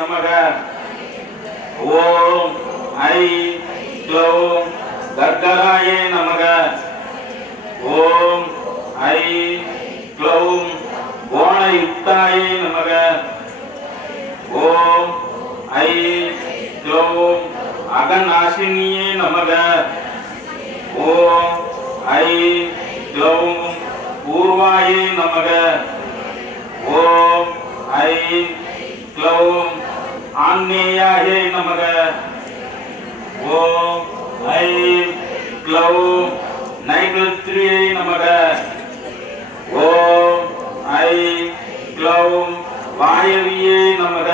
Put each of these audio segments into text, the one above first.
நமக. ஓம் ஐ க்ளௌம் கர்கராயே நமக. ஓம் ஐ க்ளௌம் கோணயுக்தாயே நமக. ஓம் ஐ க்ளௌம் அகநாசினியே நமக. ஓம் ஐ க்ளௌம் பூர்வாயே நமக. ஓம் ஐ க்ளௌம் ஆன்மேயாயே நமக. ஓம் ஐ க்ளௌம் நைகத்ரியே நமக. ஓம் ஐ க்ளௌம் வாயவியே நமக.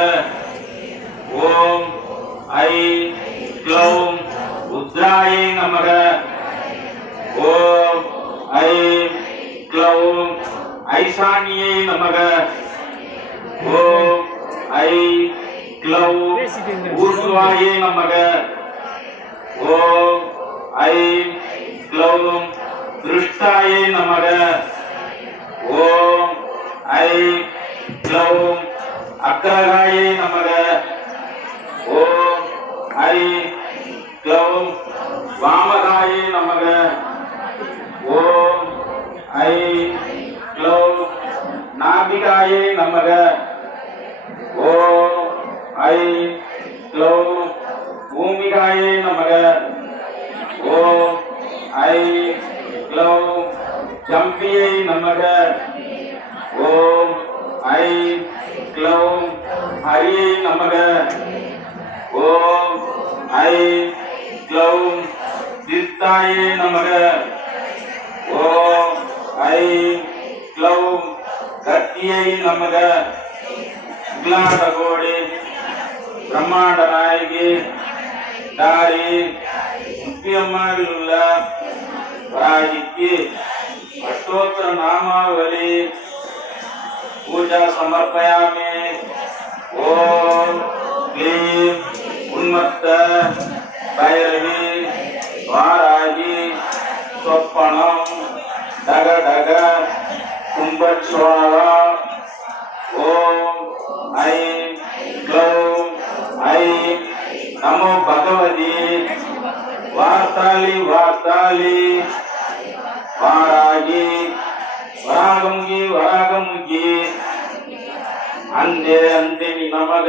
ஓம் ஐ க்ளௌம் ருத்ராயே நமக. ஓம் ஐ க்ளௌம் ஐசானியே நமக. ஓம் ஐ க்ளௌம் ஊர்த்வாயே நமக. ஓம் ஐ க்ளௌம் திருஷ்டாயே நமக. ஓம் ஐ க்ளௌம் அக்ரகாயே நமக. ஓம் ஐ க்ளௌம் வாமகாயே நமக. ஓம் ஐ க்ளௌம் நாபிகாயே நமக. ஓம் ஐ க்ளௌம் பூமிகாயே நமக. ஓம் ஐ க்ளௌம் ஜம்பியை நமக. ஓம் ஐ க்ளௌம் ஹரியை நமக. ஓம் ஐ க்ளௌம் தித்தாயே நமக. ஓம் ஐ க்ளௌம் கத்தியை நமக. சுக்லாண்டகோடி பிரம்மாண்ட நாயகி தாரி முக்கியம்மாவில் உள்ள ராஜிக்கு அஷ்டோத்திர நாமாவளி பூஜா சமர்ப்பயாமி. ஓம் க்ளீம் உன்மத்த பைரவி வாராகி சொப்பனம் டக டக கும்பஸ்வாலா. ஓம் ஐ க்ளௌம் ஐ நமோ பகவதி வார்த்தாளி வார்த்தாளி வாராகி வராகமுகி வராகமுகி அந்தே அந்தினி நமக.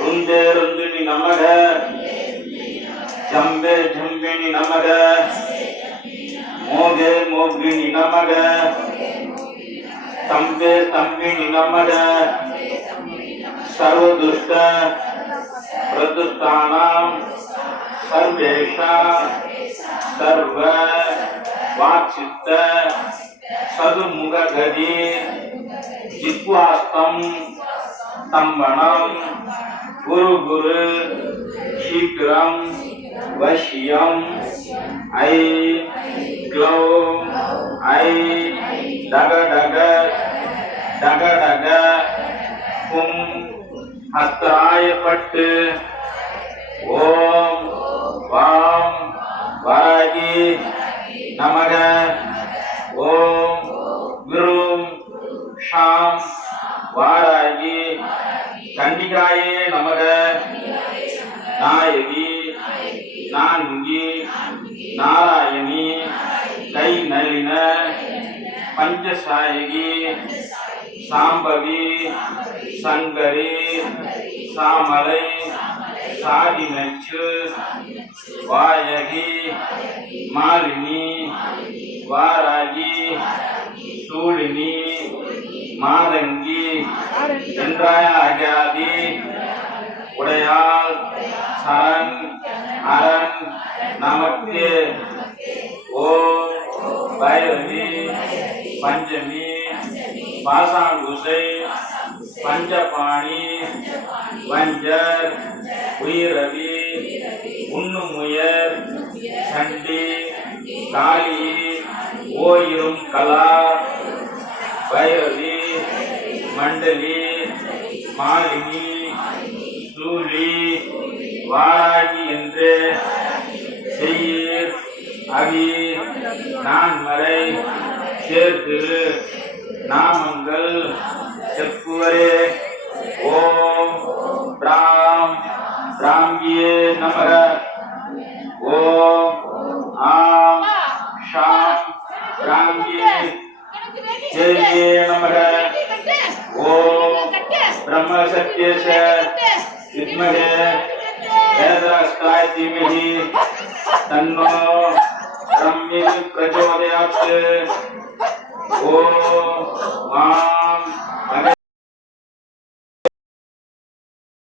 ருந்தே ருந்தினி நமக. ஜம்பே ஜம்பினி நமக. மோகே மோகினி நமக. தம்பே தம்பினி நமக. சர்வதுஷ்ட பிரதுஷ்டானாம் சர்வேஷாம் சர்வ வாச்சித்த சதுர்முககதி ஜித்வாஸ்தம் தம்பனம் குரு குரு சீக்கிரம் வஷ்யம். ஐ க்ளௌம் ஐ டக டக டக டக கும் ஹஸ்தாயப்பட்டு. ஓம் வாம் வராகி நமக. ஓம் விரும் ஷாம் வாராகி கண்டிகாயே நமக. நாயகி நான்முகி நாராயணி கை நளின பஞ்சசாயகி சாம்பவி சங்கரி சாமலை சாதிநச்சு வாயகி மாலினி வாராகி சூழினி மாதங்கி என்றாய அகாதி உடையாள் சரண் அரண் நமக்கு. ஓம் பைரவி பஞ்சமி பாசாங்குசை பஞ்சபாணி வஞ்சர் உயிரவி உண்ணுமுயர் சண்டி காளி ஓயிரும் கலா பைரவி மண்டலி மாலினி சூழி வாராகி என்று செய்யீர் அவி நான்மறை சேர்த்திரு நாமங்கள் செப்புவரே. ஓம் राम्ये नमः ओम आम शाम राम्ये जये नमः ओम ब्रह्म सत्य से विद्महे वेदराष्ट्राय धीमहि तन्नो ब्रह्मी प्रचोदयात् ओम